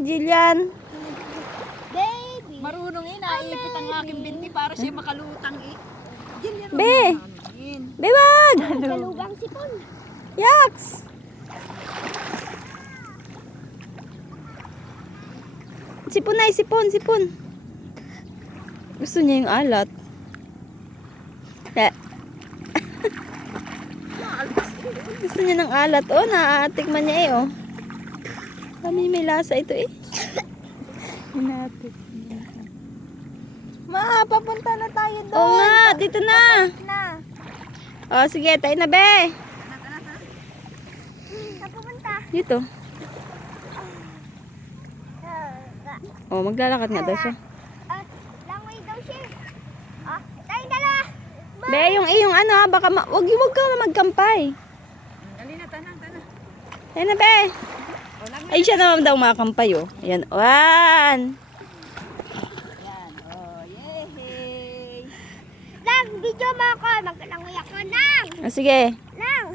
Jillian. Baby. Marunong naipit ang aking binti para siya makalutang Jillian, Be! namin. Be, wag! Kalugang sipon. Yaks! Sipon na, sipon. Gusto niya yung alat. Gusto niya ng alat. Oh, naatikman niya oh. May lasa ito Hinatik. Ma, papunta na tayo doon. Oo nga, dito na. Na. Oh, sige, tayo na, be. Saan pupunta? Dito. Oh, maglalakad nga daw siya. Langoy daw siya. Tayong dalawa. Be, yung iyong ano, baka wag ka na magkampay. Alina, tanang. Tayo na, be. Ay, siya naman daw makampay, oh. Ayan, one. Yan, yehey. Lang, video mo ako. Maglangoy ako lang. Oh, sige.